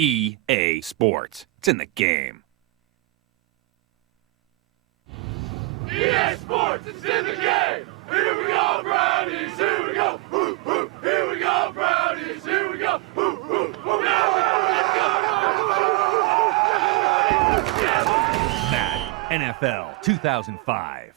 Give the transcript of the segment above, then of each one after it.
EA Sports. It's in the game. EA Sports, it's in the game! Here we go, Brownies! Here we go! Woo, woo. Here we go, Brownies! Here we go! Woo, woo. Madden NFL 2005.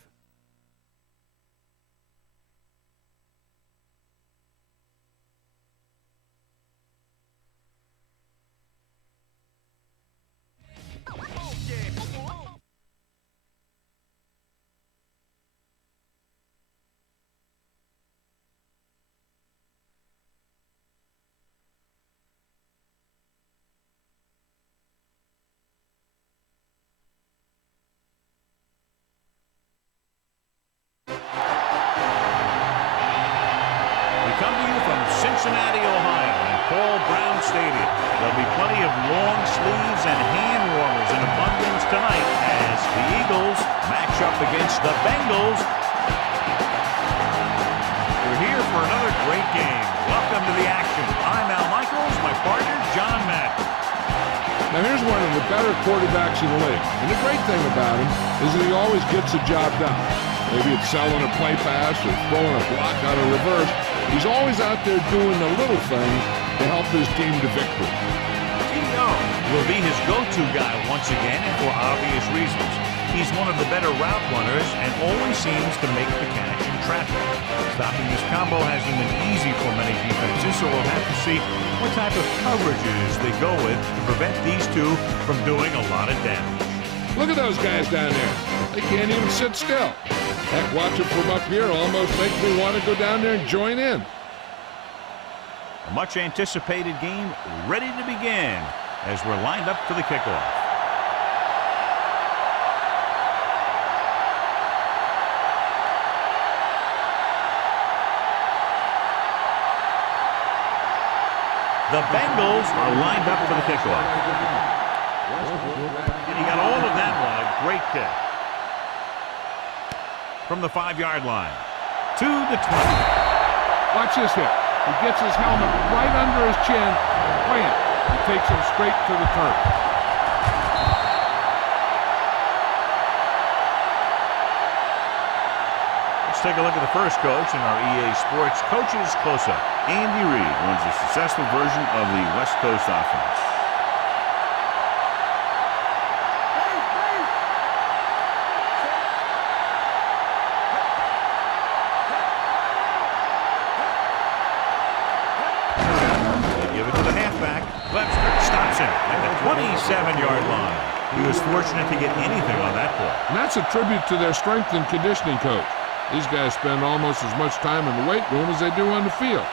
Cincinnati, Ohio, and Paul Brown Stadium. There'll be plenty of long sleeves and hand warmers in abundance tonight as the Eagles match up against the Bengals. We're here for another great game. Welcome to the action. I'm Al Michaels, my partner, John Madden. Now here's one of the better quarterbacks in the league. And the great thing about him is that he always gets the job done. Maybe it's selling a play pass or throwing a block out of reverse. He's always out there doing the little things to help his team to victory. T.O. will be his go-to guy once again, and for obvious reasons. He's one of the better route runners and always seems to make the catch in traffic. Stopping this combo hasn't been easy for many defenses, so we'll have to see what type of coverages they go with to prevent these two from doing a lot of damage. Look at those guys down there. They can't even sit still. Heck, watching from up here almost makes me want to go down there and join in. A much anticipated game ready to begin as we're lined up for the kickoff. The Bengals are lined up for the kickoff. And he got all of that one, a great kick. From the 5-yard line to the 20. Watch this here. He gets his helmet right under his chin. Bam! He takes him straight to the turf. Let's take a look at the first coach in our EA Sports Coaches Close-Up. Andy Reid runs a successful version of the West Coast offense. At the 27-yard line. He was fortunate to get anything on that play. And that's a tribute to their strength and conditioning coach. These guys spend almost as much time in the weight room as they do on the field.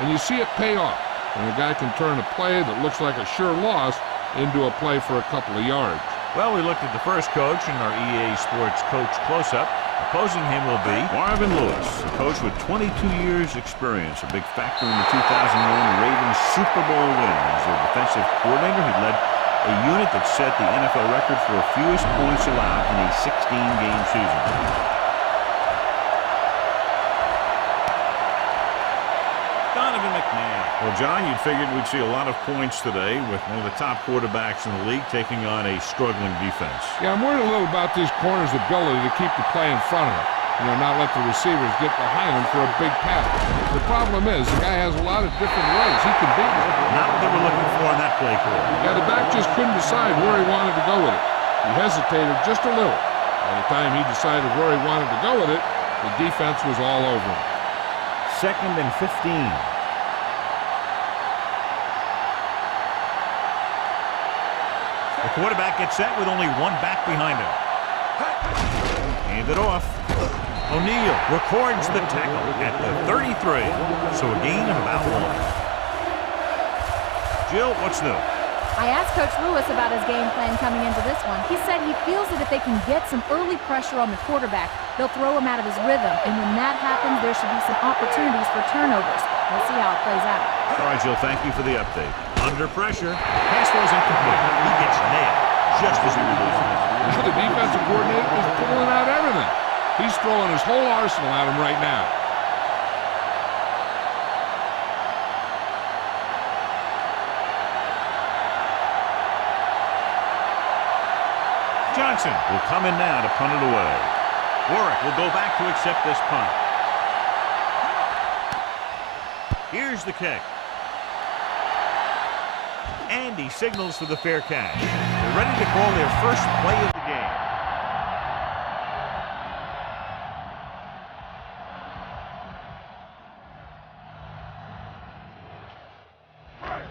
And you see it pay off when a guy can turn a play that looks like a sure loss into a play for a couple of yards. Well, we looked at the first coach in our EA Sports Coach Close-Up. Opposing him will be Marvin Lewis, a coach with 22 years experience, a big factor in the 2001 Ravens Super Bowl win. As their defensive coordinator, he led a unit that set the NFL record for fewest points allowed in a 16-game season. Well, John, you'd figured we'd see a lot of points today with one of the top quarterbacks in the league taking on a struggling defense. Yeah, I'm worried a little about these corners' ability to keep the play in front of them. You know, not let the receivers get behind them for a big pass. The problem is the guy has a lot of different ways he can beat them. Not what they were looking for in that play call. Yeah, the back just couldn't decide where he wanted to go with it. He hesitated just a little. By the time he decided where he wanted to go with it, the defense was all over him. 2nd and 15. The quarterback gets set with only one back behind him. Hand it off. O'Neal records the tackle at the 33. So a gain of about 1. Jill, what's new? I asked Coach Lewis about his game plan coming into this one. He said he feels that if they can get some early pressure on the quarterback, they'll throw him out of his rhythm. And when that happens, there should be some opportunities for turnovers. We'll see how it plays out. All right, Jill, thank you for the update. Under pressure, pass was incomplete. He gets nailed just as he releases it. The defensive coordinator is pulling out everything. He's throwing his whole arsenal at him right now. Johnson will come in now to punt it away. Warwick will go back to accept this punt. Here's the kick. And he signals for the fair catch. They're ready to call their first play of the game.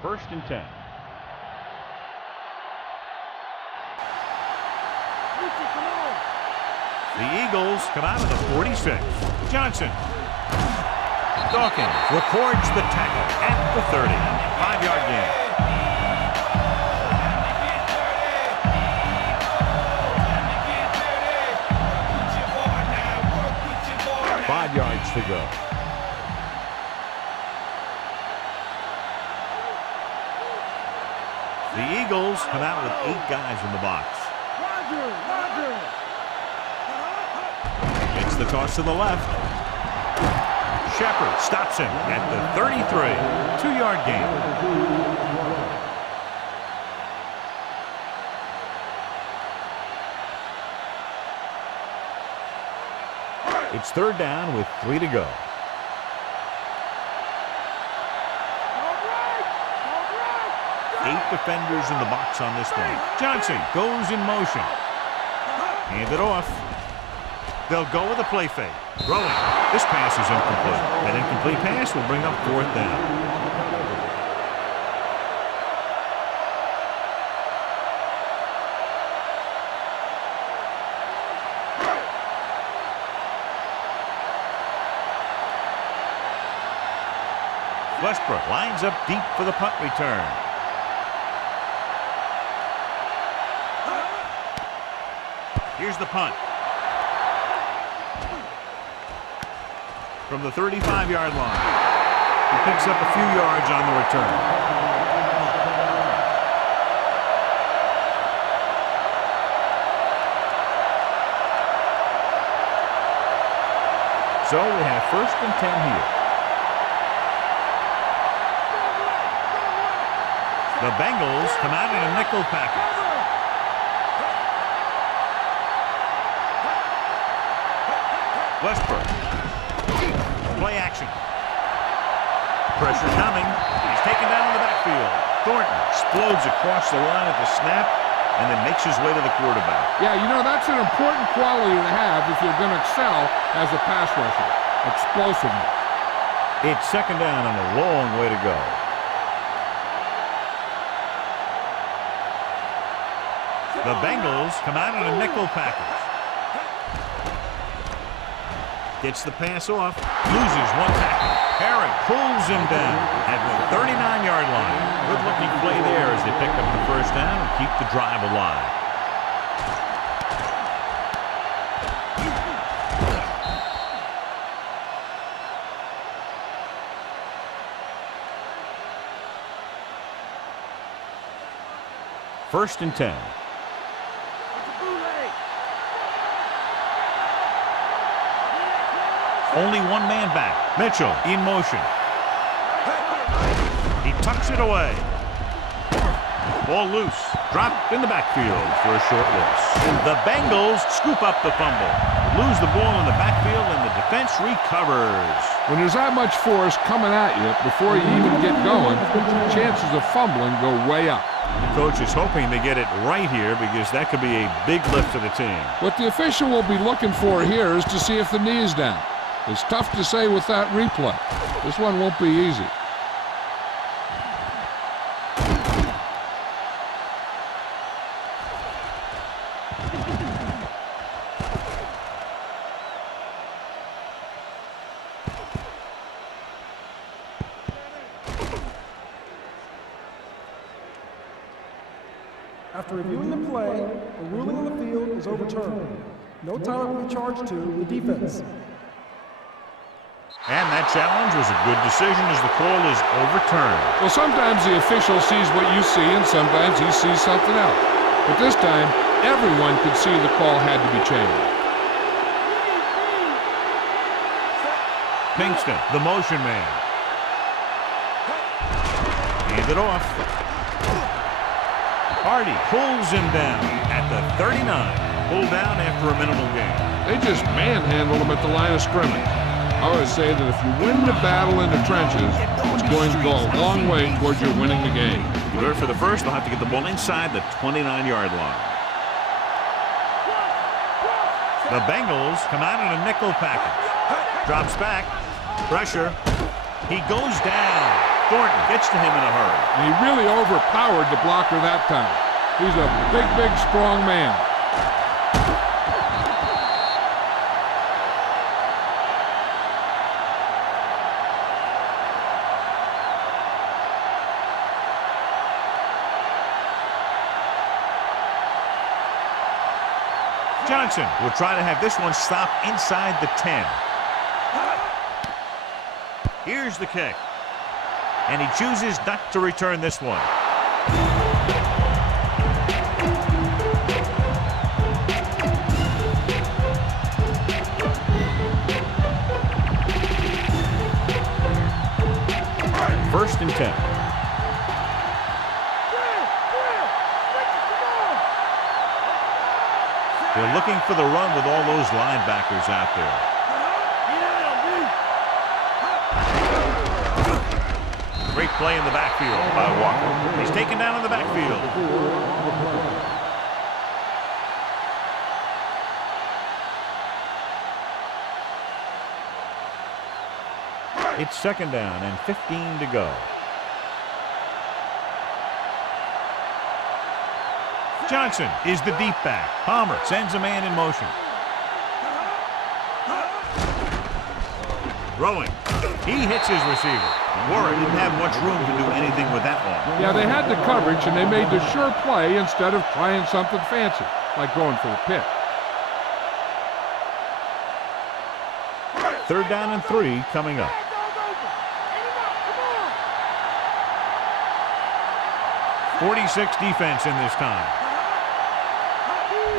First and 10. The Eagles come out of the 46. Johnson. Dawkins records the tackle at the 30. 5-yard gain. Yards to go. The Eagles come out with 8 guys in the box. It's the toss to the left. Shepard stops him at the 33. 2-yard gain. It's third down with 3 to go. Eight defenders in the box on this one. Johnson goes in motion. Hand it off. They'll go with a play fake. Throwing. This pass is incomplete. That incomplete pass will bring up 4th down. Westbrook lines up deep for the punt return. Here's the punt. From the 35-yard line. He picks up a few yards on the return. So we have first and 10 here. The Bengals come out in a nickel package. Westbrook. Play action. Pressure coming. He's taken down in the backfield. Thornton explodes across the line at the snap and then makes his way to the quarterback. Yeah, you know, that's an important quality to have if you're going to excel as a pass rusher. Explosiveness. It's second down and a long way to go. The Bengals come out in a nickel package. Gets the pass off. Loses one tackle. Herring pulls him down at the 39-yard line. Good-looking play there as they pick up the first down and keep the drive alive. First and 10. Only one man back. Mitchell in motion. He tucks it away. Ball loose. Dropped in the backfield for a short loss. The Bengals scoop up the fumble. Lose the ball in the backfield and the defense recovers. When there's that much force coming at you before you even get going, chances of fumbling go way up. The coach is hoping to get it right here because that could be a big lift to the team. What the official will be looking for here is to see if the knee is down. It's tough to say with that replay. This one won't be easy. After reviewing the play, the ruling on the field is overturned. No time will be charged to the defense. And that challenge was a good decision as the call is overturned. Well, sometimes the official sees what you see and sometimes he sees something else. But this time, everyone could see the call had to be changed. Pinkston, the motion man. Hand it off. Hardy pulls him down at the 39. pulled down after a minimal gain. They just manhandled them at the line of scrimmage. I always say that if you win the battle in the trenches, it's going to go a long way towards your winning the game. Good for the first. They'll have to get the ball inside the 29-yard line. The Bengals come out in a nickel package. Drops back. Pressure. He goes down. Thornton gets to him in a hurry. And he really overpowered the blocker that time. He's a big, big, strong man. Johnson will try to have this one stop inside the 10. Here's the kick. And he chooses not to return this one. First and 10. They're looking for the run with all those linebackers out there. Great play in the backfield by Walker. He's taken down in the backfield. It's second down and 15 to go. Johnson is the deep back. Palmer sends a man in motion. Throwing. He hits his receiver. Warren didn't have much room to do anything with that one. Yeah, they had the coverage, and they made the sure play instead of trying something fancy, like going for the pick. Third down and 3 coming up. .46 defense in this time.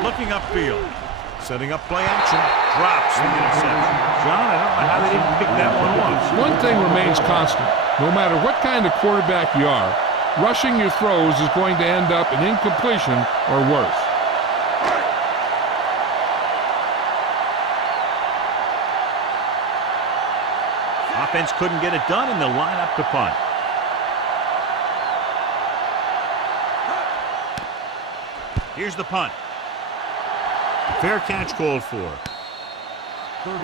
Looking upfield. Setting up play action. Drops the interception. John, I don't know how they didn't pick that one off. One thing remains constant. No matter what kind of quarterback you are, rushing your throws is going to end up in incompletion or worse. Offense couldn't get it done, and they'll line up to punt. Here's the punt. Fair catch called for. 30-yard punt.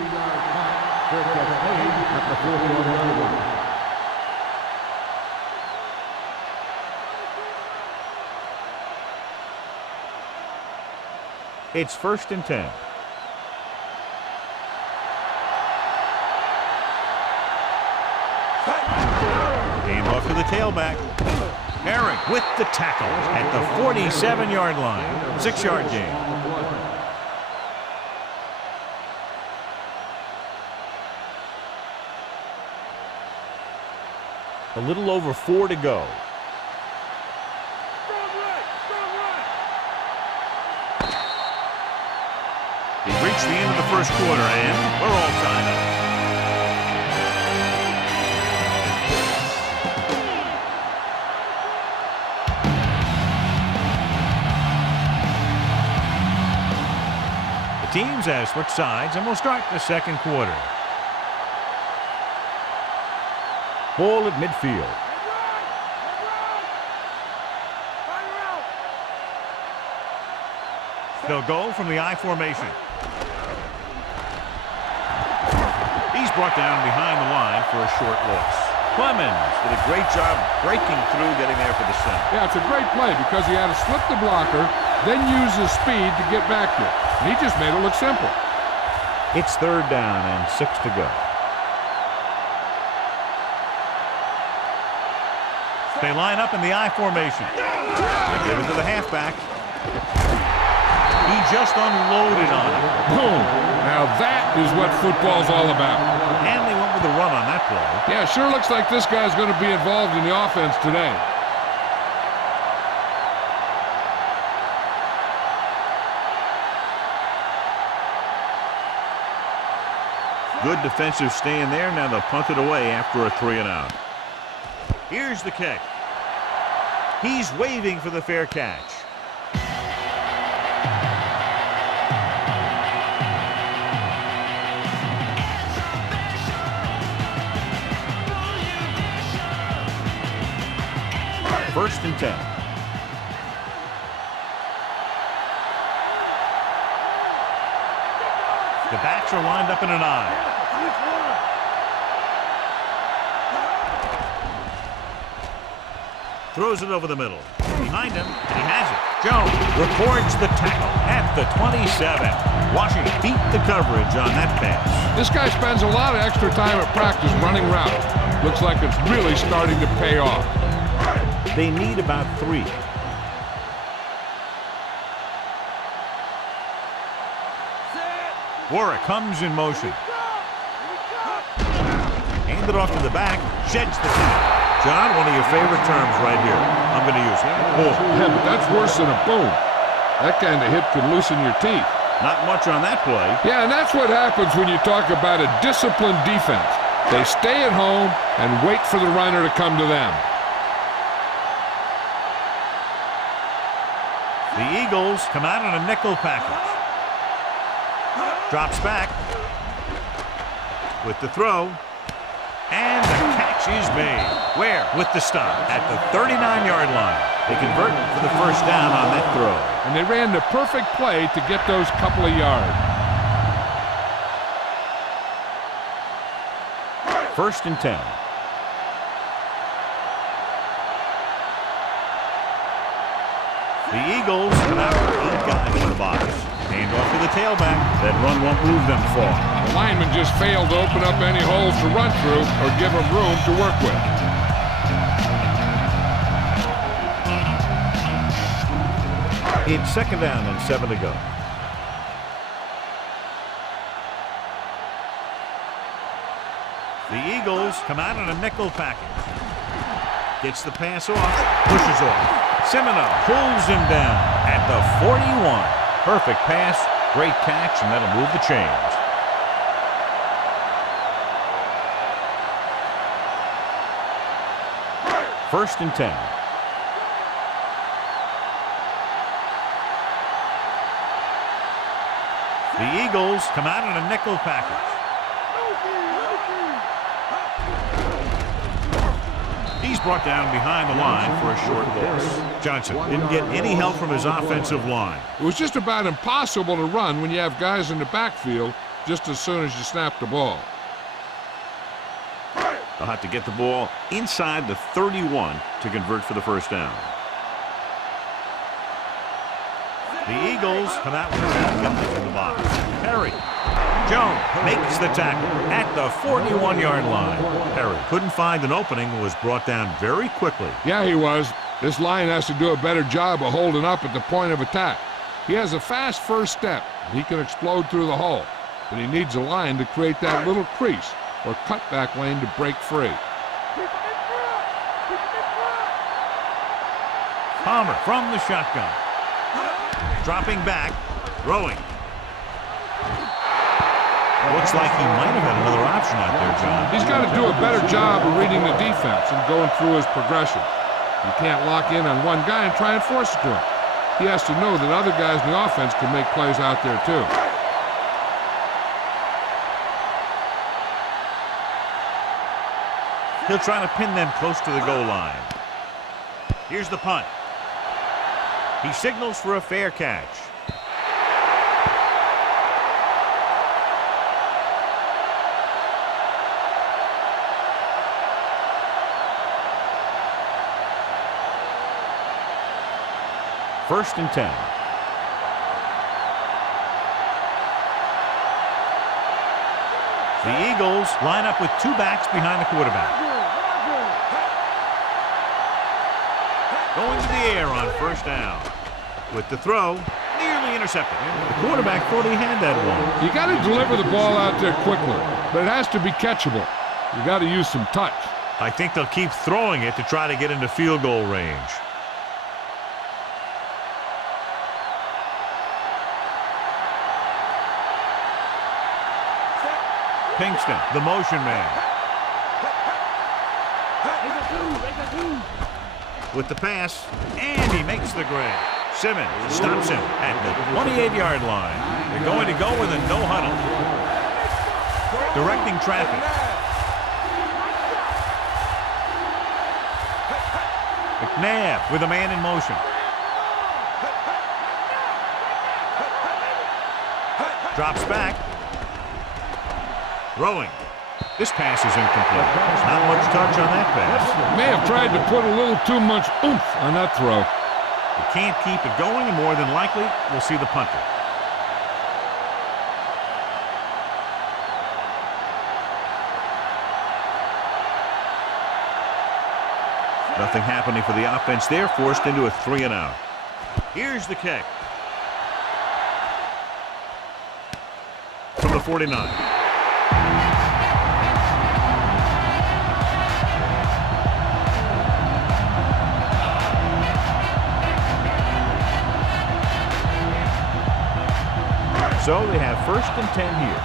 Fair catch made at the 40-yard line. It's first and 10. Game off to the tailback. Herring with the tackle at the 47-yard line. 6-yard gain. A little over 4 to go. We've reached the end of the first quarter, and we're all tied up. The teams have switched sides, and we'll start the second quarter. Ball at midfield. They'll go from the I formation. He's brought down behind the line for a short loss. Clemens did a great job breaking through, getting there for the center. Yeah, it's a great play because he had to slip the blocker, then use his speed to get back there. And he just made it look simple. It's third down and 6 to go. They line up in the I formation. They give it to the halfback. He just unloaded on it. Boom. Now that is what football's all about. And they went with a run on that play. Yeah, sure looks like this guy's going to be involved in the offense today. Good defensive stand there. Now they'll punt it away after a 3-and-out. Here's the kick. He's waving for the fair catch. First and 10. The backs are lined up in an eye. Throws it over the middle. Behind him, and he has it. Jones records the tackle at the 27. Washington beat the coverage on that pass. This guy spends a lot of extra time at practice running routes. Looks like it's really starting to pay off. They need about 3. Warwick comes in motion. Hand it off to the back. Sheds the tackle. John, one of your favorite terms right here. I'm going to use it. Oh, yeah, but that's worse than a boom. That kind of hit could loosen your teeth. Not much on that play. Yeah, and that's what happens when you talk about a disciplined defense. They stay at home and wait for the runner to come to them. The Eagles come out on a nickel package. Drops back with the throw. And the catch is made. Where? With the stop at the 39-yard line. They convert for the first down on that throw. And they ran the perfect play to get those couple of yards. First and 10. The Eagles come out with 8 guys in the box. Hand off to the tailback. That run won't move them far. The lineman just failed to open up any holes to run through or give them room to work with. It's second down and 7 to go. The Eagles come out in a nickel package. Gets the pass off, pushes off. Cinninati pulls him down at the 41. Perfect pass, great catch, and that'll move the chains. First and 10. The Eagles come out in a nickel package. He's brought down behind the line for a short loss. Johnson didn't get any help from his offensive line. It was just about impossible to run when you have guys in the backfield just as soon as you snap the ball. They'll have to get the ball inside the 31 to convert for the first down. The Eagles come out with 7 guys in the box. Perry. Jones makes the tackle at the 41-yard line. Perry couldn't find an opening and was brought down very quickly. Yeah, he was. This line has to do a better job of holding up at the point of attack. He has a fast first step. He can explode through the hole, but he needs a line to create that little crease or cutback lane to break free. Palmer from the shotgun. Dropping back, throwing. Looks like he might have had another option out there, John. He's got to do a better job of reading the defense and going through his progression. You can't lock in on one guy and try and force it to him. He has to know that other guys in the offense can make plays out there too. He'll try to pin them close to the goal line. Here's the punt. He signals for a fair catch. First and 10. The Eagles line up with 2 backs behind the quarterback. Going to the air on first down. With the throw, nearly intercepted. The quarterback thought he had that one. You got to deliver the ball out there quickly, but it has to be catchable. You got to use some touch. I think they'll keep throwing it to try to get into field goal range. Pinkston, the motion man. With the pass, and he makes the grab. Simmons stops him at the 28-yard line. They're going to go with a no huddle. Directing traffic. The Naff with a man in motion. Drops back. Throwing. This pass is incomplete. Not much touch on that pass. May have tried to put a little too much oomph on that throw. You can't keep it going, and more than likely, we'll see the punter. Nothing happening for the offense there, forced into a 3-and-out. Here's the kick. From the 49. So they have 1st and 10 here.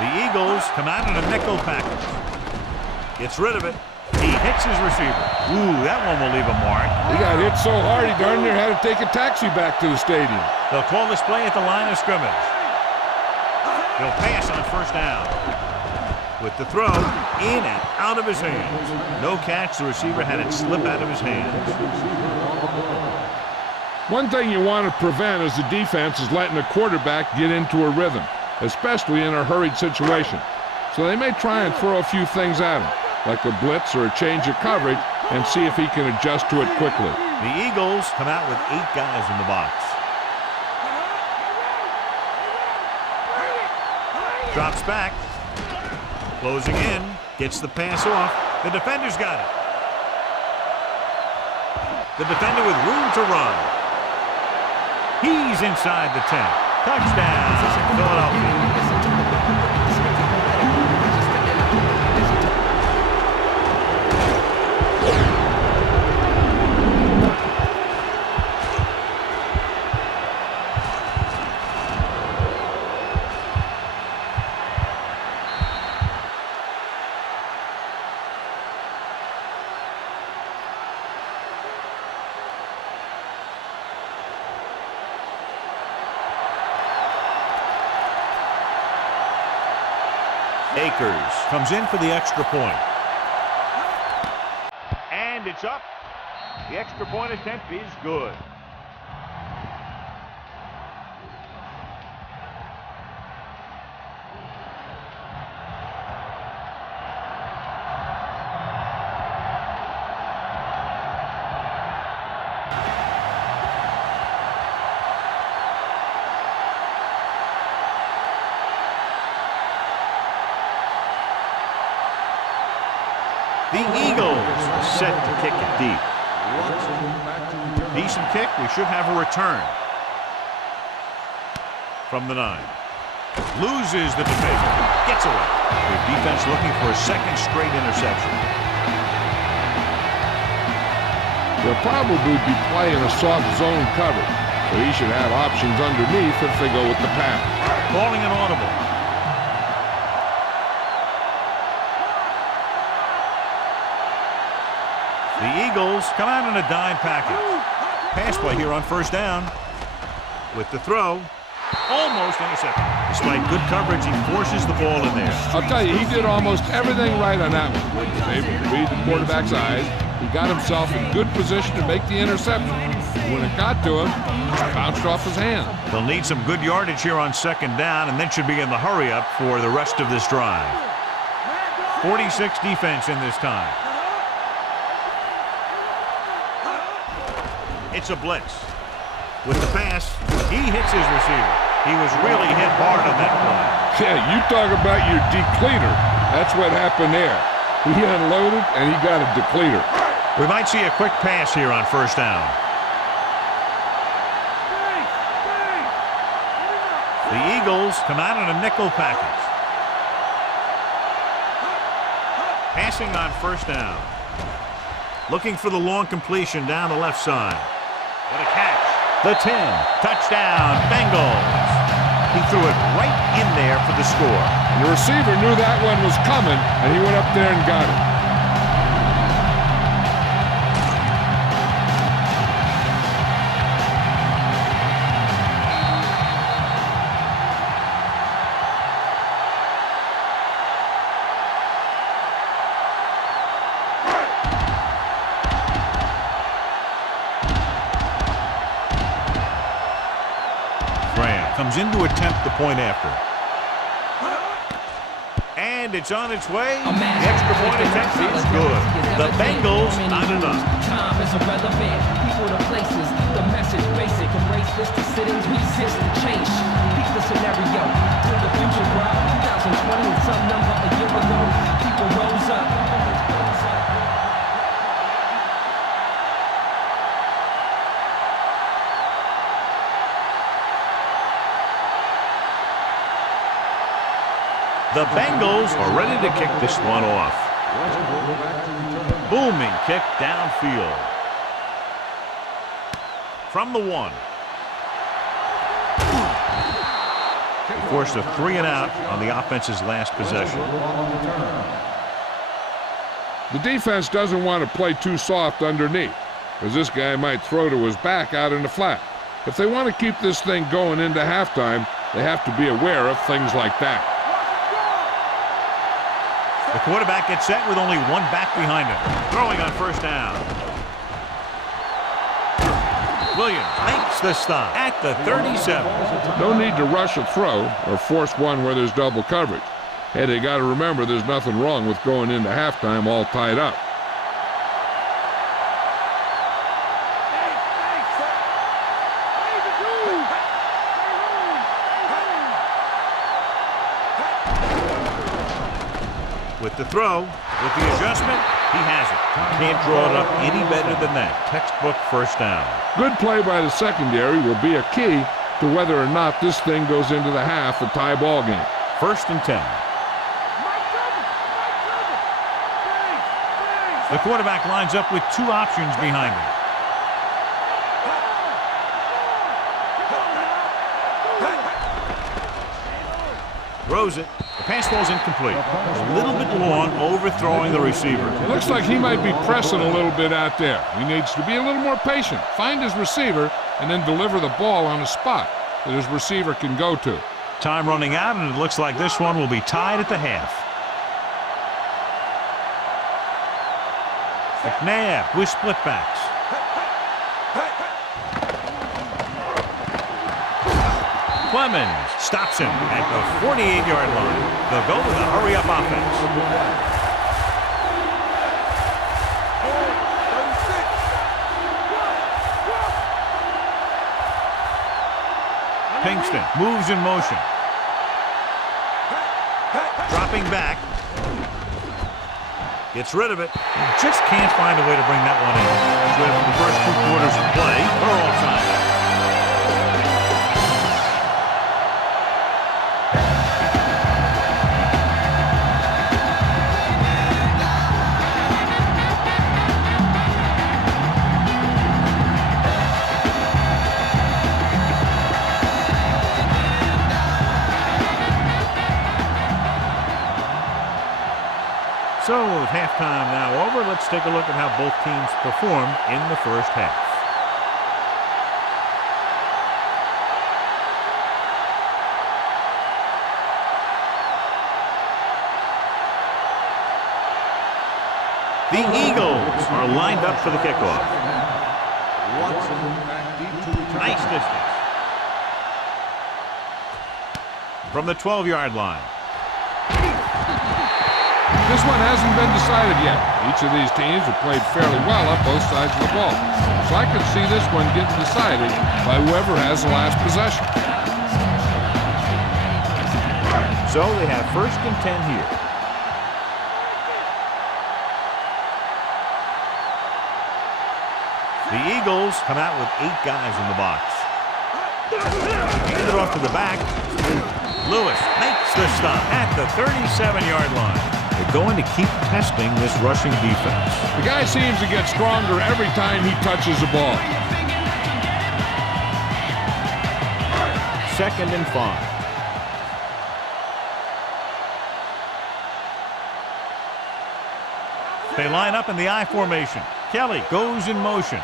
The Eagles come out in a nickel package. Gets rid of it. He hits his receiver. Ooh, that one will leave a mark. He got hit so hard he darn near had to take a taxi back to the stadium. They'll call this play at the line of scrimmage. He'll pass on 1st down. With the throw, in and out of his hands. No catch. The receiver had it slip out of his hands. One thing you want to prevent as a defense is letting a quarterback get into a rhythm, especially in a hurried situation. So they may try and throw a few things at him, like a blitz or a change of coverage, and see if he can adjust to it quickly. The Eagles come out with 8 guys in the box. Drops back. Closing in. Gets the pass off. The defender's got it. The defender with room to run. He's inside the 10. Touchdown, Philadelphia. Akers comes in for the extra point. And it's up. The extra point attempt is good. The Eagles set to kick it deep. Decent kick. We should have a return. From the 9. Loses the defender. Gets away. The defense looking for a 2nd straight interception. They'll probably be playing a soft zone coverage, so he should have options underneath if they go with the pass. Calling an audible. The Eagles come out in a dime package. Pass play here on 1st down. With the throw, almost intercepted. Despite good coverage, he forces the ball in there. I'll tell you, he did almost everything right on that one. He was able to read the quarterback's eyes. He got himself in good position to make the interception. When it got to him, it just bounced off his hand. They'll need some good yardage here on 2nd down, and then should be in the hurry-up for the rest of this drive. 46 defense in this time. It's a blitz. With the pass, he hits his receiver. He was really hit hard on that play. Yeah, you talk about your depleter. That's what happened there. He unloaded, and he got a depleter. We might see a quick pass here on 1st down. The Eagles come out in a nickel package. Passing on 1st down. Looking for the long completion down the left side. What a catch. The 10. Touchdown, Bengals. He threw it right in there for the score. The receiver knew that one was coming, and he went up there and got it. comes in to attempt the point after. And it's on its way. The extra point attempt is good. The Bengals, not enough. Time is irrelevant. People to places. The message basic. Embrace this. The sittings resist the change. Peak the scenario. To the future, bro. 2020 and some number a year ago. People rose up. The Bengals are ready to kick this one off. Booming kick downfield. From the 1. They forced a 3 and out on the offense's last possession. The defense doesn't want to play too soft underneath, because this guy might throw to his back out in the flat. If they want to keep this thing going into halftime, they have to be aware of things like that. The quarterback gets set with only one back behind him. Throwing on first down. Williams makes the stop at the 37. No need to rush a throw or force one where there's double coverage. Hey, they got to remember there's nothing wrong with going into halftime all tied up. With the throw, with the adjustment, he has it. Can't draw it up any better than that. Textbook first down. Good play by the secondary will be a key to whether or not this thing goes into the half a tie ball game. 1st and 10. The quarterback lines up with 2 options behind him. Throws it. The pass ball's incomplete. A little bit long, overthrowing the receiver. It looks like he might be pressing a little bit out there. He needs to be a little more patient, find his receiver, and then deliver the ball on a spot that his receiver can go to. Time running out, and it looks like this one will be tied at the half. McNabb with split backs. Clemens stops him at the 48-yard line. They'll go with a hurry-up offense. Pinkston moves in motion. Dropping back. Gets rid of it. Just can't find a way to bring that one in. With the first 2 quarters of play, we're all time. So, with halftime now over, let's take a look at how both teams perform in the first half. The Eagles are lined up for the kickoff. Nice distance. From the 12-yard line. This one hasn't been decided yet. Each of these teams have played fairly well on both sides of the ball. So I could see this one getting decided by whoever has the last possession. So they have 1st and 10 here. The Eagles come out with 8 guys in the box. Hand it off to the back. Lewis makes the stop at the 37-yard line. They're going to keep testing this rushing defense. The guy seems to get stronger every time he touches the ball. 2nd and 5. They line up in the I formation. Kelly goes in motion.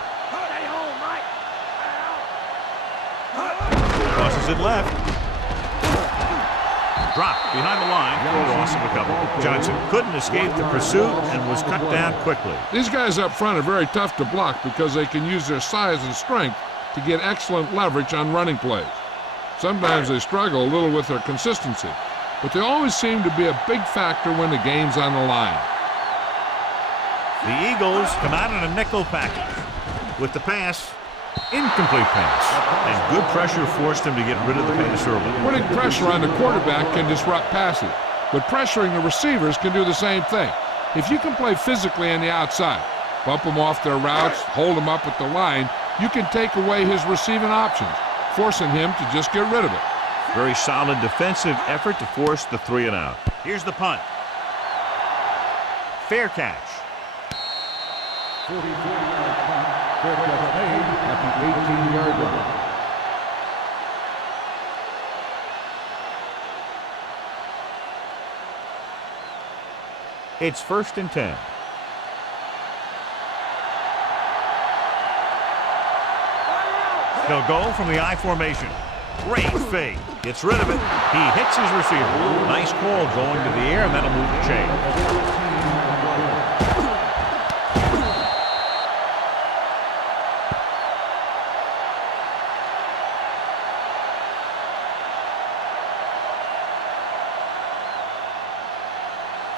Crosses it left. Dropped behind the line for a loss of a couple. Johnson couldn't escape the pursuit and was cut down quickly. These guys up front are very tough to block because they can use their size and strength to get excellent leverage on running plays. Sometimes they struggle a little with their consistency, but they always seem to be a big factor when the game's on the line. The Eagles come out in a nickel package. With the pass, incomplete pass. And good pressure forced him to get rid of the pass early. Putting pressure on the quarterback can disrupt passing, but pressuring the receivers can do the same thing. If you can play physically on the outside, bump them off their routes, hold them up at the line, you can take away his receiving options, forcing him to just get rid of it. Very solid defensive effort to force the 3-and-out. Here's the punt. Fair catch. 44-yard punt. Fair catch made at the 18-yard line. It's 1st and 10. They'll go from the I formation. Great fake. Gets rid of it. He hits his receiver. Nice call going to the air, and that'll move the chain.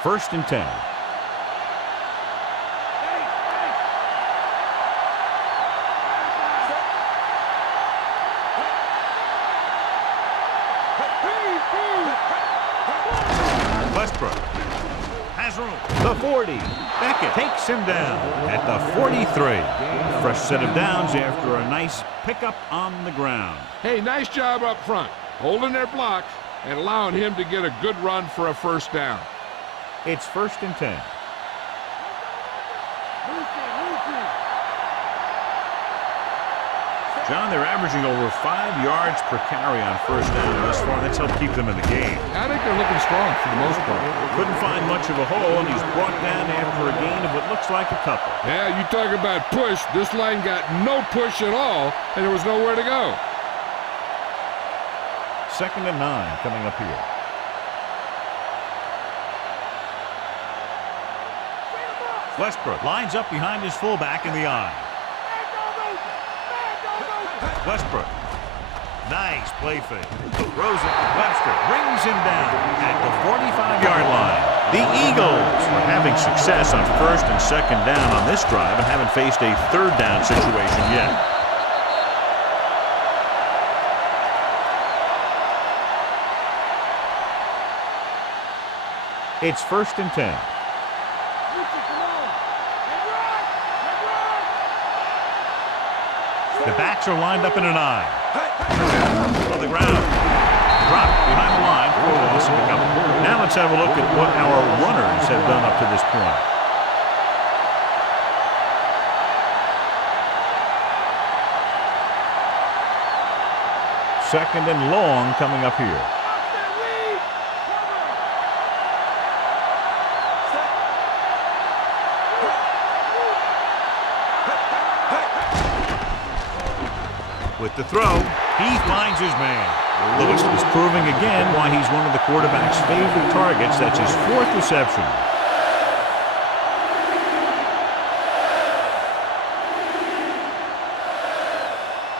First and 10. Westbrook has room. The 40. Beckett takes him down at the 43. Fresh set of downs after a nice pickup on the ground. Hey, nice job up front, holding their block and allowing him to get a good run for a first down. It's 1st and 10. John, they're averaging over 5 yards per carry on first down thus far. That's helped keep them in the game. I think they're looking strong for the most part. Couldn't find much of a hole, and he's brought down after a gain of what looks like a couple. Yeah, you talk about push. This line got no push at all, and there was nowhere to go. 2nd and 9 coming up here. Westbrook lines up behind his fullback in the I. Westbrook. Nice play fake. Throws it. Webster brings him down at the 45-yard line. The Eagles are having success on 1st and 2nd down on this drive and haven't faced a 3rd down situation yet. It's 1st and 10. The backs are lined up in an I. On the ground. Dropped behind the line for a loss of a couple. Now let's have a look at what our runners have done up to this point. Second and long coming up here. With the throw, he finds his man. Lewis is proving again why he's one of the quarterback's favorite targets. That's his 4th reception.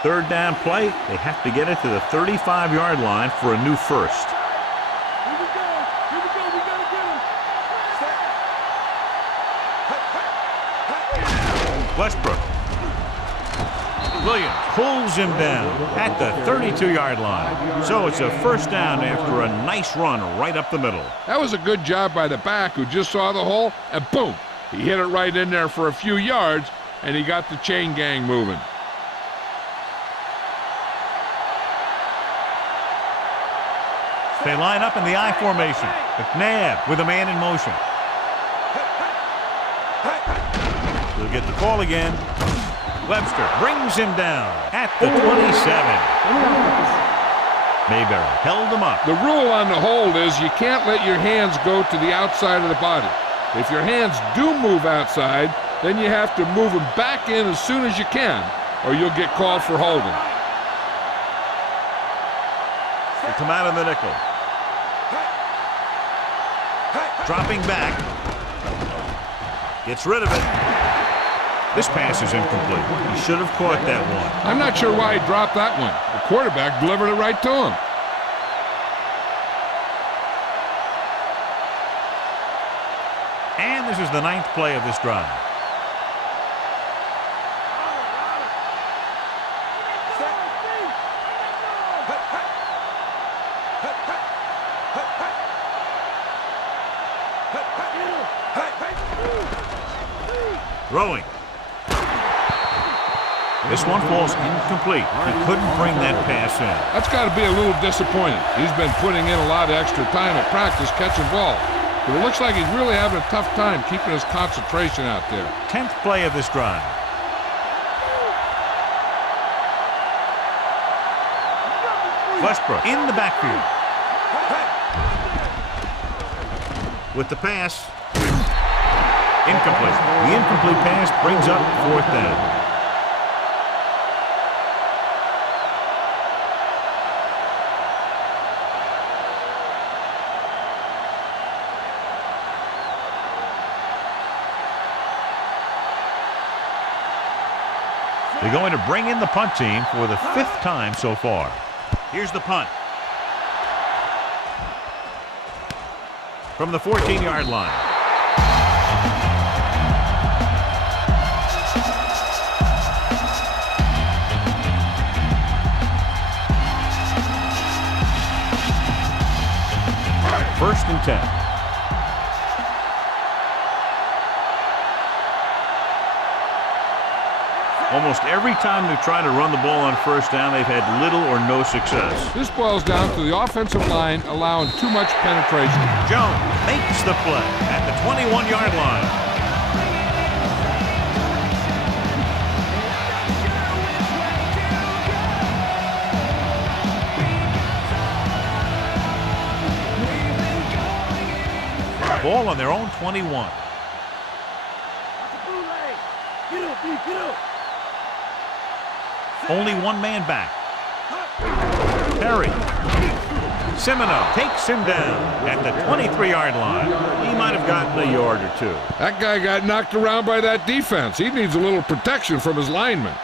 Third down play, they have to get it to the 35-yard line for a new first. Here we go, we gotta get him. Westbrook. Williams pulls him down at the 32-yard line. So it's a first down after a nice run right up the middle. That was a good job by the back who just saw the hole, and boom, he hit it right in there for a few yards, and he got the chain gang moving. They line up in the I formation. McNabb with a man in motion. He'll get the call again. Webster brings him down at the 27. Mayberry held him up. The rule on the hold is you can't let your hands go to the outside of the body. If your hands do move outside, then you have to move them back in as soon as you can, or you'll get called for holding. They come out of the nickel. Dropping back. Gets rid of it. This pass is incomplete. He should have caught that one. I'm not sure why he dropped that one. The quarterback delivered it right to him. And this is the 9th play of this drive. Throwing. This one falls incomplete. He couldn't bring that pass in. That's got to be a little disappointing. He's been putting in a lot of extra time at practice catching balls. But it looks like he's really having a tough time keeping his concentration out there. 10th play of this drive. Westbrook in the backfield. With the pass. Incomplete. The incomplete pass brings up 4th down. They're going to bring in the punt team for the 5th time so far. Here's the punt. From the 14-yard line. First and 10. Almost every time they've tried to run the ball on first down, they've had little or no success. This boils down to the offensive line allowing too much penetration. Jones makes the play at the 21-yard line. Ball on their own 21. Only one man back. Perry. Cinninati takes him down at the 23-yard line. He might have gotten a yard or two. That guy got knocked around by that defense. He needs a little protection from his linemen.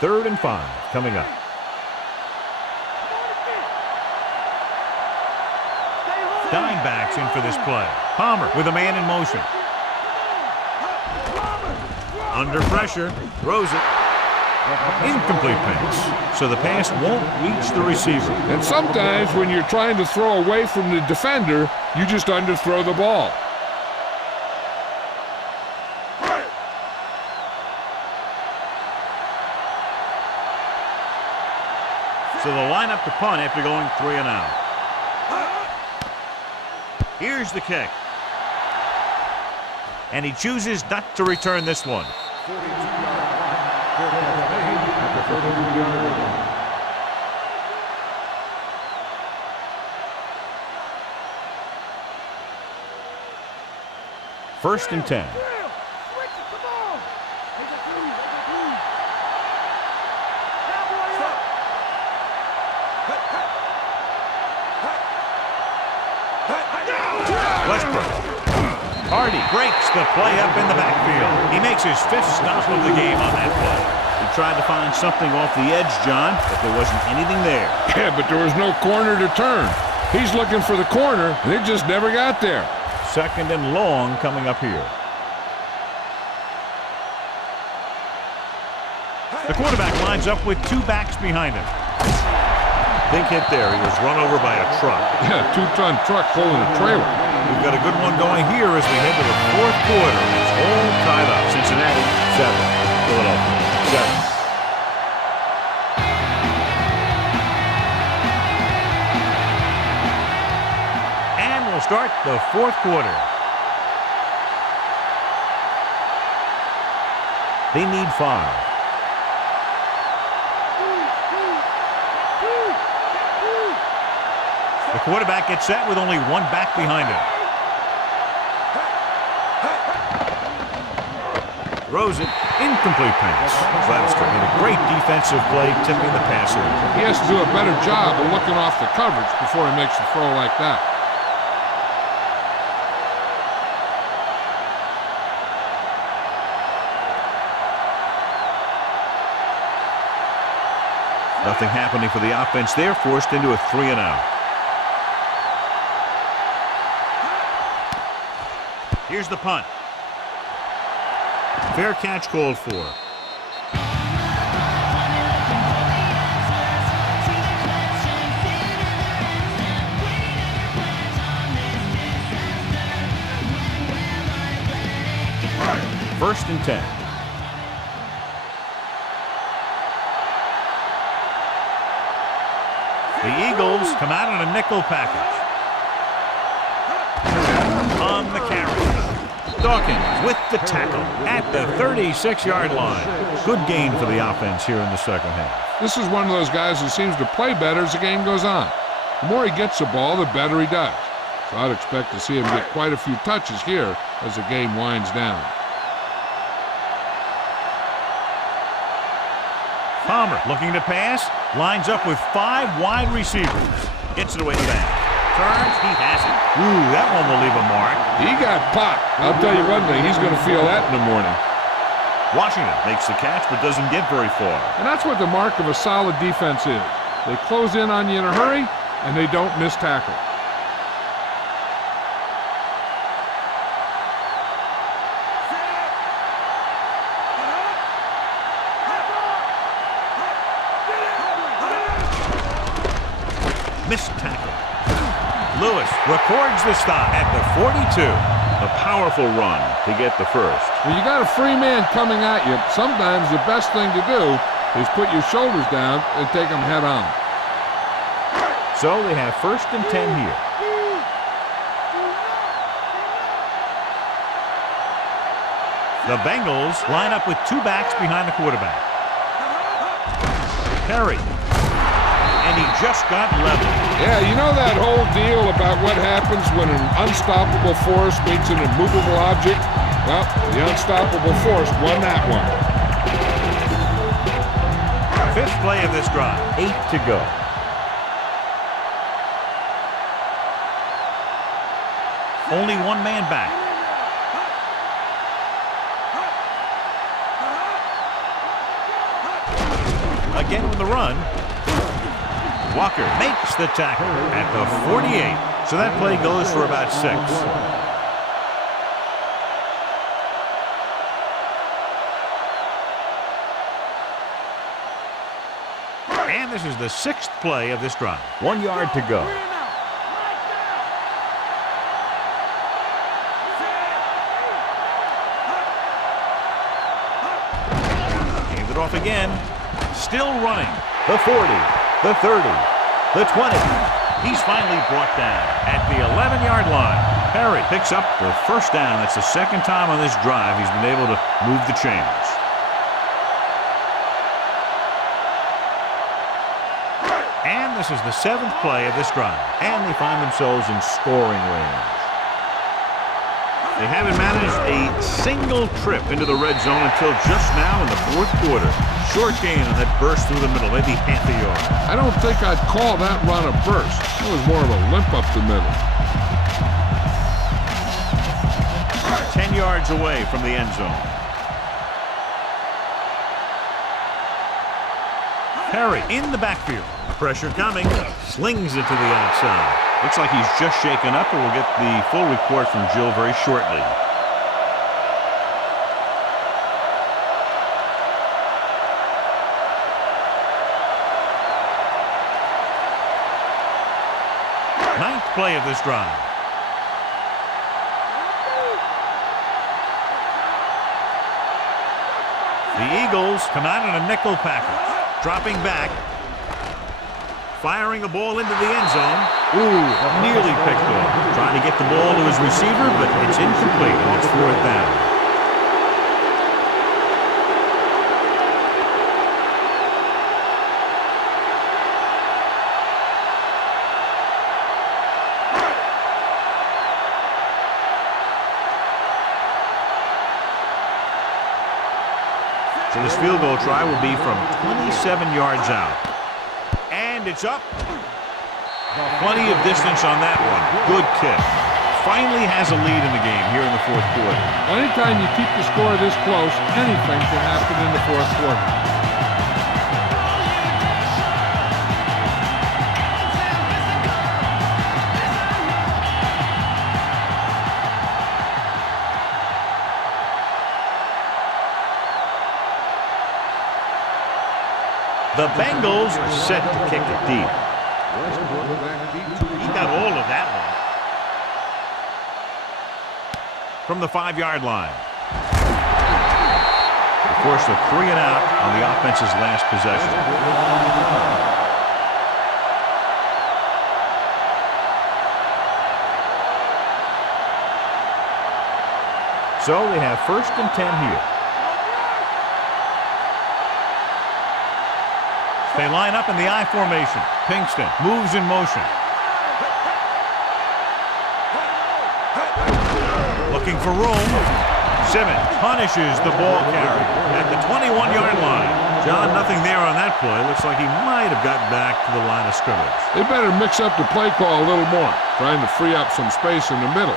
Third and 5 coming up. Dime backs in for this play. Palmer with a man in motion. Under pressure, throws it. Incomplete pass. So the pass won't reach the receiver. And sometimes when you're trying to throw away from the defender, you just underthrow the ball. So they'll line up to punt after going 3 and out. Here's the kick. And he chooses not to return this one. First and 10. Hardy breaks the play up in the backfield. He makes his 5th stop of the game on that play. He tried to find something off the edge, John, but there wasn't anything there. Yeah, but there was no corner to turn. He's looking for the corner, and it just never got there. Second and long coming up here. The quarterback lines up with 2 backs behind him. Big hit there. He was run over by a truck. Yeah, 2-ton truck pulling a trailer. We've got a good one going here as we head to the 4th quarter. It's all tied up. Cincinnati 7, Philadelphia 7. And we'll start the 4th quarter. They need 5. The quarterback gets set with only 1 back behind him. Throws it. Incomplete pass. Webster made a great defensive play, tipping the pass over. He has to do a better job of looking off the coverage before he makes a throw like that. Nothing happening for the offense there, forced into a 3-and-out. Here's the punt. Fair catch called for. First and 10. The Eagles come out on a nickel package. On the carry. Dawkins with the tackle at the 36-yard line. Good gain for the offense here in the second half. This is one of those guys who seems to play better as the game goes on. The more he gets the ball, the better he does. So I'd expect to see him get quite a few touches here as the game winds down. Palmer looking to pass, lines up with 5 wide receivers. Gets it away to back. Turns, he has it. Ooh, that one will leave a mark. He got popped. I'll tell you one thing, he's going to feel that in the morning. Washington makes the catch but doesn't get very far. And that's what the mark of a solid defense is. They close in on you in a hurry, and they don't miss tackle. Missed tackle. Lewis records the stop at the 42. A powerful run to get the first. When you got a free man coming at you, sometimes the best thing to do is put your shoulders down and take them head on. So they have first and 10 here. The Bengals line up with 2 backs behind the quarterback. Perry. And he just got leveled. Yeah, you know that whole deal about what happens when an unstoppable force meets an immovable object? Well, the unstoppable force won that one. 5th play of this drive. 8 to go. Only 1 man back. Again with the run. Walker makes the tackle at the 48. So that play goes for about 6. And this is the 6th play of this drive. 1 yard to go. Gave it off again. Still running. The 40. The 30, the 20. He's finally brought down at the 11-yard line. Perry picks up the first down. That's the 2nd time on this drive he's been able to move the chains. And this is the 7th play of this drive. And they find themselves in scoring range. They haven't managed a single trip into the red zone until just now in the 4th quarter. Short gain on that burst through the middle, maybe half a yard. I don't think I'd call that run a burst. That was more of a limp up the middle. 10 yards away from the end zone. Perry in the backfield. Pressure coming. Slings it to the outside. Looks like he's just shaken up, and we'll get the full report from Jill very shortly. Ninth play of this drive. The Eagles come out in a nickel package. Dropping back. Firing the ball into the end zone. Ooh, nearly picked off. Trying to get the ball to his receiver, but it's incomplete, and it's 4th down. His field goal try will be from 27 yards out. And it's up. Plenty of distance on that one. Good kick. Finally has a lead in the game here in the fourth quarter. Anytime you keep the score this close, anything can happen in the fourth quarter. The Bengals are set to kick it deep. He got all of that one. From the 5-yard line. Of course, a 3 and out on the offense's last possession. So they have 1st and 10 here. They line up in the I formation. Pinkston moves in motion. Looking for room. Simmons punishes the ball carrier at the 21-yard line. John, nothing there on that play. Looks like he might have gotten back to the line of scrimmage. They better mix up the play call a little more, trying to free up some space in the middle.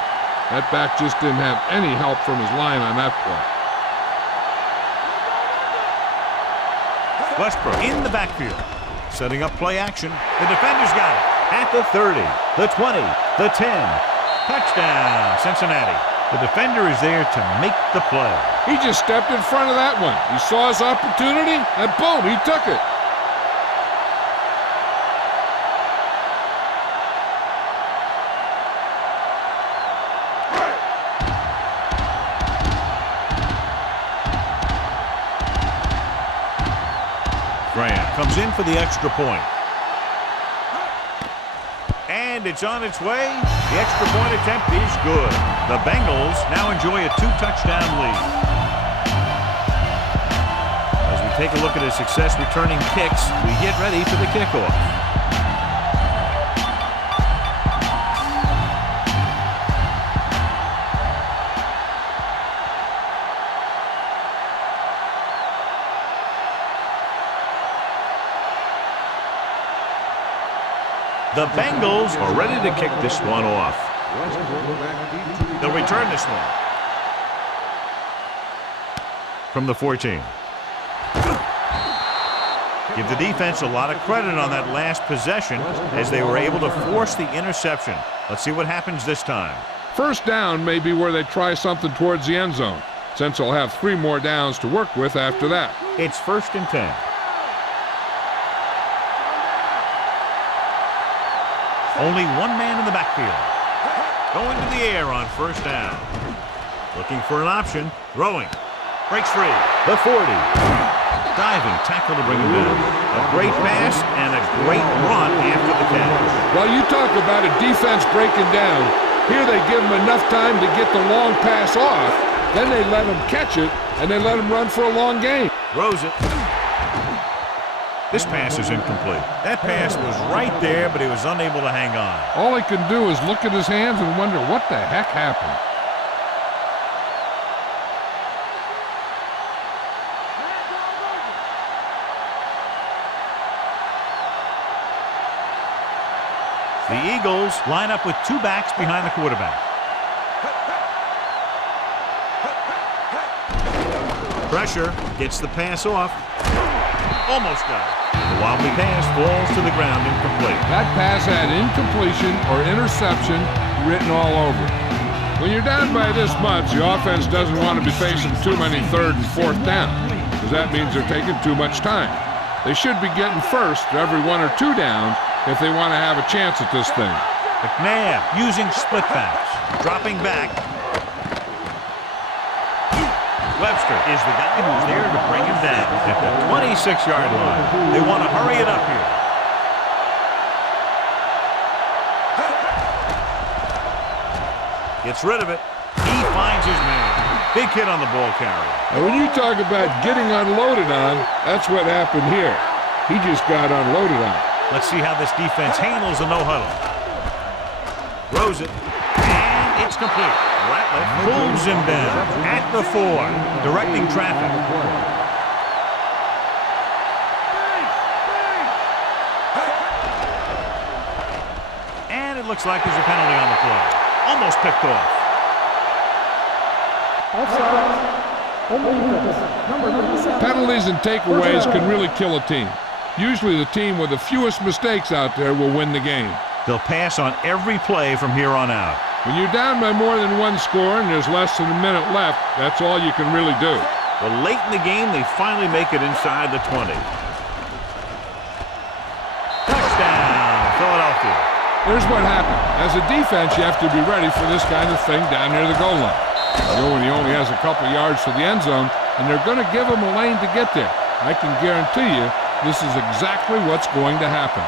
That back just didn't have any help from his line on that play. Westbrook in the backfield. Setting up play action. The defender's got it. At the 30, the 20, the 10. Touchdown, Cincinnati. The defender is there to make the play. He just stepped in front of that one. He saw his opportunity, and boom, he took it. Comes in for the extra point. And it's on its way. The extra point attempt is good. The Bengals now enjoy a 2-touchdown lead. As we take a look at his success returning kicks, we get ready for the kickoff. The Bengals are ready to kick this one off. They'll return this one. From the 14. Give the defense a lot of credit on that last possession as they were able to force the interception. Let's see what happens this time. 1st down may be where they try something towards the end zone, since they'll have 3 more downs to work with after that. It's 1st and 10. Only one man in the backfield. Going to the air on 1st down. Looking for an option. Throwing. Breaks free. The 40. Diving tackle to bring him down. A great pass and a great run after the catch. While you talk about a defense breaking down, here they give him enough time to get the long pass off. Then they let him catch it, and they let him run for a long game. Throws it. This pass is incomplete. That pass was right there, but he was unable to hang on. All he can do is look at his hands and wonder what the heck happened. The Eagles line up with 2 backs behind the quarterback. Pressure, gets the pass off. Almost got it. The wobbly pass falls to the ground incomplete. That pass had incompletion or interception written all over it. When you're down by this much, the offense doesn't want to be facing too many 3rd and 4th down, because that means they're taking too much time. They should be getting first every 1 or 2 downs if they want to have a chance at this thing. McNabb using split backs, dropping back. Webster is the guy who's there to bring him down at the 26-yard line. They want to hurry it up here. Gets rid of it. He finds his man. Big hit on the ball carrier. And when you talk about getting unloaded on, that's what happened here. He just got unloaded on. Let's see how this defense handles the no-huddle. Throws it. And it's complete. Ratliff pulls him down at the 4, directing traffic. it looks like there's a penalty on the play. Almost picked off. Penalties and takeaways can really kill a team. Usually the team with the fewest mistakes out there will win the game. They'll pass on every play from here on out. When you're down by more than one score and there's less than a minute left, that's all you can really do. Well, late in the game, they finally make it inside the 20. Touchdown, Philadelphia. Here's what happened. As a defense, you have to be ready for this kind of thing down near the goal line. You know, when he only has a couple yards to the end zone, and they're going to give him a lane to get there. I can guarantee you this is exactly what's going to happen.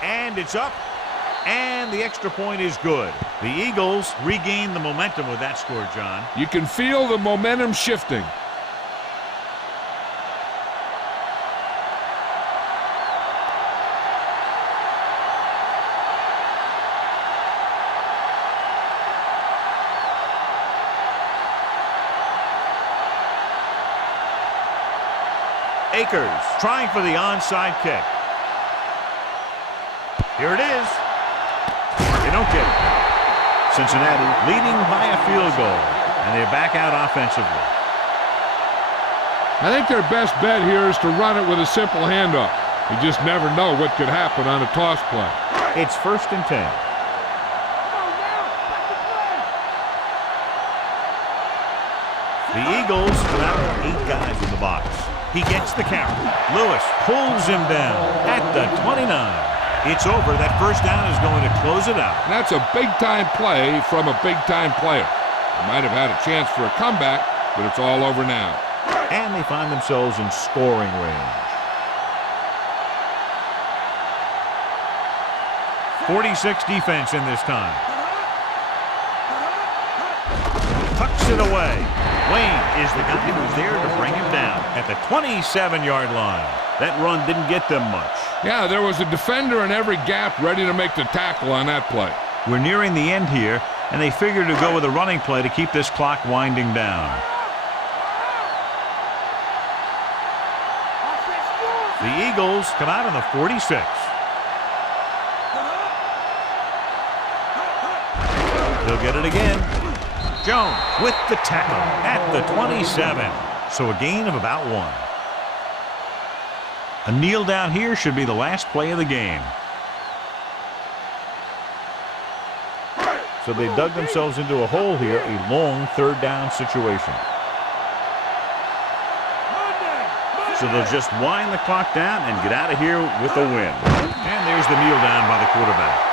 And it's up, and the extra point is good. The Eagles regain the momentum with that score, John. You can feel the momentum shifting. Akers trying for the onside kick. Here it is. They don't get it. Cincinnati leading by a field goal, and they're back out offensively. I think their best bet here is to run it with a simple handoff. You just never know what could happen on a toss play. It's 1st and 10. The Eagles come out with 8 guys in the box. He gets the carry. Lewis pulls him down at the 29. It's over. That first down is going to close it out. That's a big-time play from a big-time player. They might have had a chance for a comeback, but it's all over now. And they find themselves in scoring range. 46 defense in this time. Tucks it away. Wayne is the guy who's there to bring him down at the 27-yard line. That run didn't get them much. Yeah, there was a defender in every gap ready to make the tackle on that play. We're nearing the end here, and they figure to go with a running play to keep this clock winding down. The Eagles come out on the 46. They'll get it again. Jones with the tackle at the 27. So a gain of about 1. A kneel down here should be the last play of the game. So they dug themselves into a hole here, a long 3rd down situation. So they'll just wind the clock down and get out of here with a win. And there's the kneel down by the quarterback.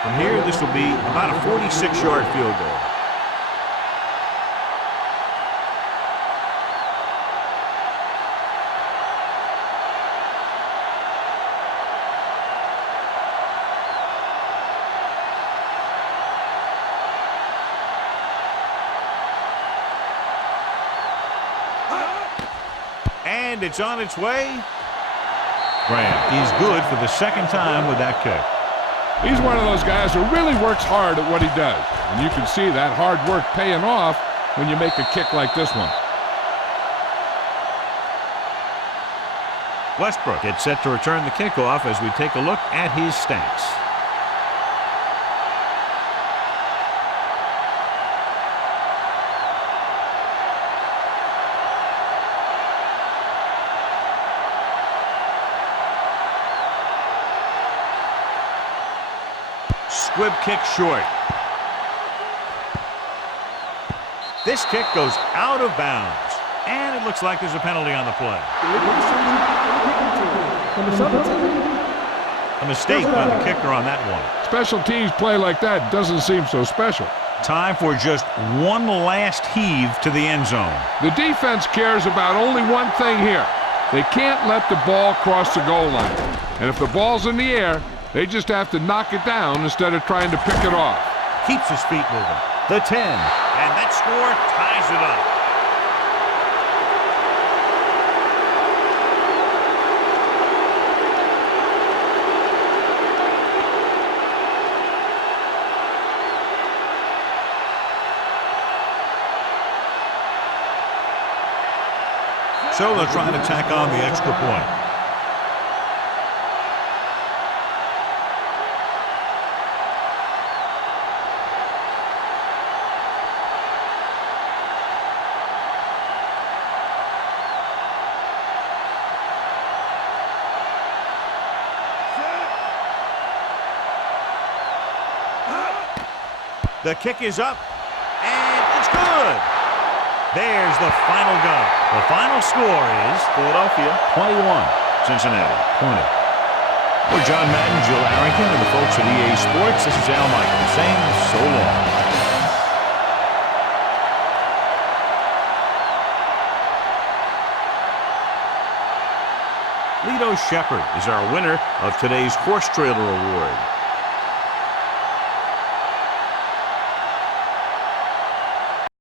From here, this will be about a 46-yard field goal. And it's on its way. Graham, he's good for the 2nd time with that kick. He's one of those guys who really works hard at what he does. And you can see that hard work paying off when you make a kick like this one. Westbrook gets set to return the kickoff as we take a look at his stats. Squib kick short. This kick goes out of bounds. And it looks like there's a penalty on the play. A mistake by the kicker on that one. Special teams play like that doesn't seem so special. Time for just one last heave to the end zone. The defense cares about only one thing here. They can't let the ball cross the goal line. And if the ball's in the air, they just have to knock it down instead of trying to pick it off. Keeps his feet moving. The 10. And that score ties it up. So they'll try to tack on the extra point. The kick is up, and it's good. There's the final gun. The final score is Philadelphia 21, Cincinnati 20. For John Madden, Jill Arrington, and the folks at EA Sports, this is Al Michaels saying so long. Lito Shepard is our winner of today's Horse Trailer Award.